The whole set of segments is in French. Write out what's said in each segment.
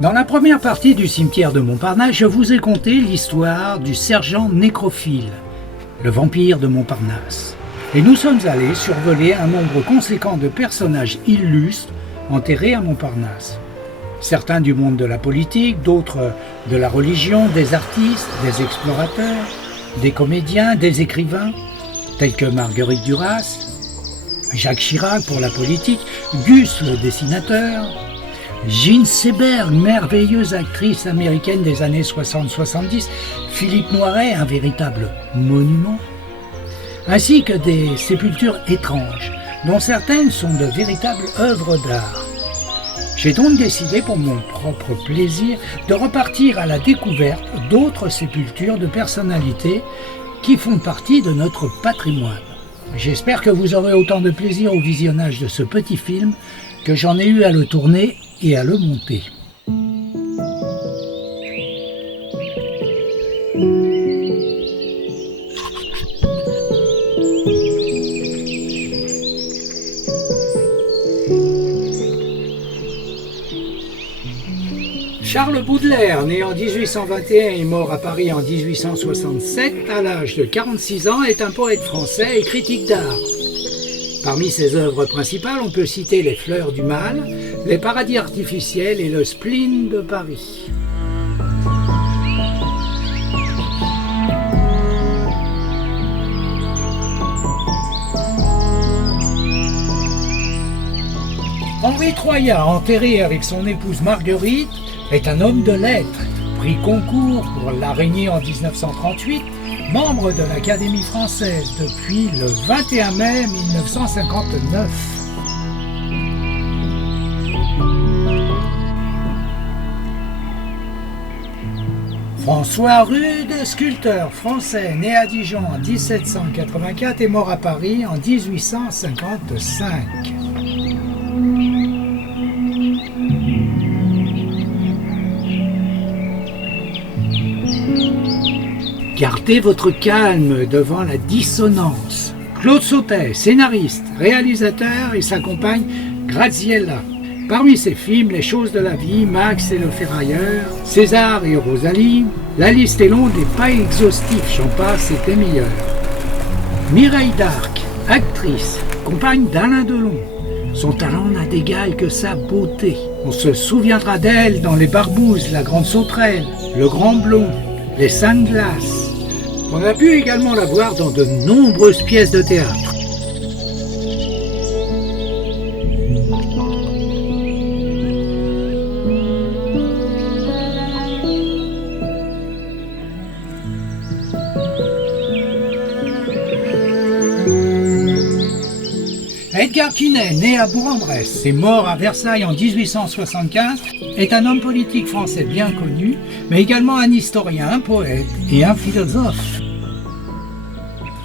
Dans la première partie du cimetière de Montparnasse, je vous ai conté l'histoire du sergent nécrophile, le vampire de Montparnasse. Et nous sommes allés survoler un nombre conséquent de personnages illustres enterrés à Montparnasse. Certains du monde de la politique, d'autres de la religion, des artistes, des explorateurs, des comédiens, des écrivains, tels que Marguerite Duras, Jacques Chirac pour la politique, Gus le dessinateur, Jean Seberg, merveilleuse actrice américaine des années 60-70, Philippe Noiret, un véritable monument, ainsi que des sépultures étranges, dont certaines sont de véritables œuvres d'art. J'ai donc décidé pour mon propre plaisir de repartir à la découverte d'autres sépultures de personnalités qui font partie de notre patrimoine. J'espère que vous aurez autant de plaisir au visionnage de ce petit film que j'en ai eu à le tourner et à le monter. Charles Baudelaire, né en 1821 et mort à Paris en 1867, à l'âge de 46 ans, est un poète français et critique d'art. Parmi ses œuvres principales, on peut citer Les Fleurs du Mal, Les Paradis artificiels et Le Spleen de Paris. Henri Troyat, enterré avec son épouse Marguerite, est un homme de lettres, prix concours pour l'Araignée en 1938, membre de l'Académie française depuis le 21 mai 1959. François Rude, sculpteur français né à Dijon en 1784 et mort à Paris en 1855. Gardez votre calme devant la dissonance. Claude Sautet, scénariste, réalisateur et sa compagne Graziella. Parmi ses films, Les choses de la vie, Max et le ferrailleur, César et Rosalie, la liste est longue et pas exhaustive, j'en passe, c'était meilleur. Mireille d'Arc, actrice, compagne d'Alain Delon. Son talent n'a d'égal que sa beauté. On se souviendra d'elle dans Les Barbouzes, La Grande Sauterelle, Le Grand Blond, Les Cinq Glaces. On a pu également la voir dans de nombreuses pièces de théâtre. Edgar Quinet, né à Bourg-en-Bresse et mort à Versailles en 1875, est un homme politique français bien connu, mais également un historien, un poète et un philosophe.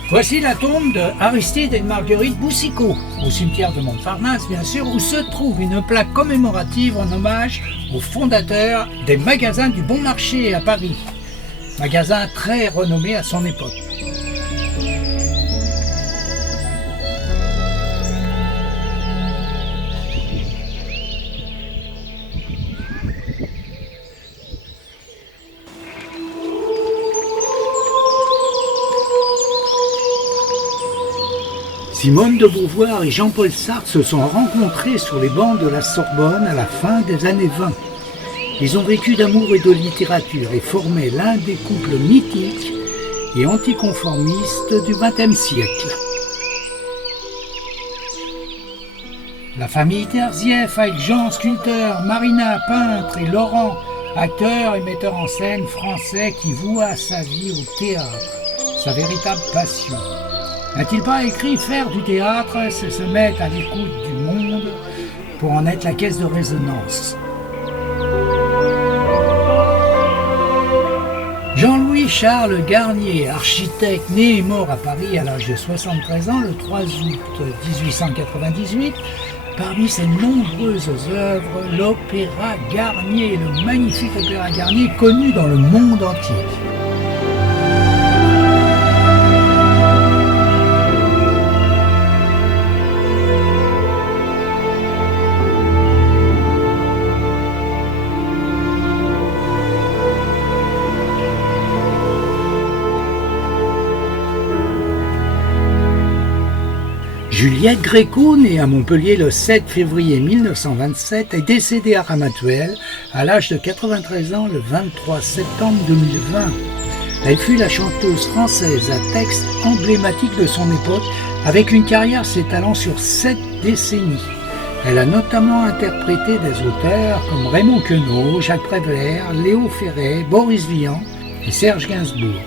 Voici la tombe de Aristide et Marguerite Boucicaut, au cimetière de Montparnasse bien sûr, où se trouve une plaque commémorative en hommage au fondateur des magasins du Bon Marché à Paris, magasin très renommé à son époque. Simone de Beauvoir et Jean-Paul Sartre se sont rencontrés sur les bancs de la Sorbonne à la fin des années 20. Ils ont vécu d'amour et de littérature et formaient l'un des couples mythiques et anticonformistes du XXe siècle. La famille Terzieff avec Jean, sculpteur, Marina, peintre et Laurent, acteur et metteur en scène français qui voua sa vie au théâtre, sa véritable passion. N'a-t-il pas écrit « Faire du théâtre, c'est se mettre à l'écoute du monde pour en être la caisse de résonance ». Jean-Louis Charles Garnier, architecte né et mort à Paris à l'âge de 73 ans le 3 août 1898, parmi ses nombreuses œuvres, l'opéra Garnier, le magnifique opéra Garnier connu dans le monde entier. Juliette Gréco, née à Montpellier le 7 février 1927, est décédée à Ramatuelle à l'âge de 93 ans le 23 septembre 2020. Elle fut la chanteuse française à texte emblématique de son époque, avec une carrière s'étalant sur 7 décennies. Elle a notamment interprété des auteurs comme Raymond Queneau, Jacques Prévert, Léo Ferré, Boris Vian et Serge Gainsbourg.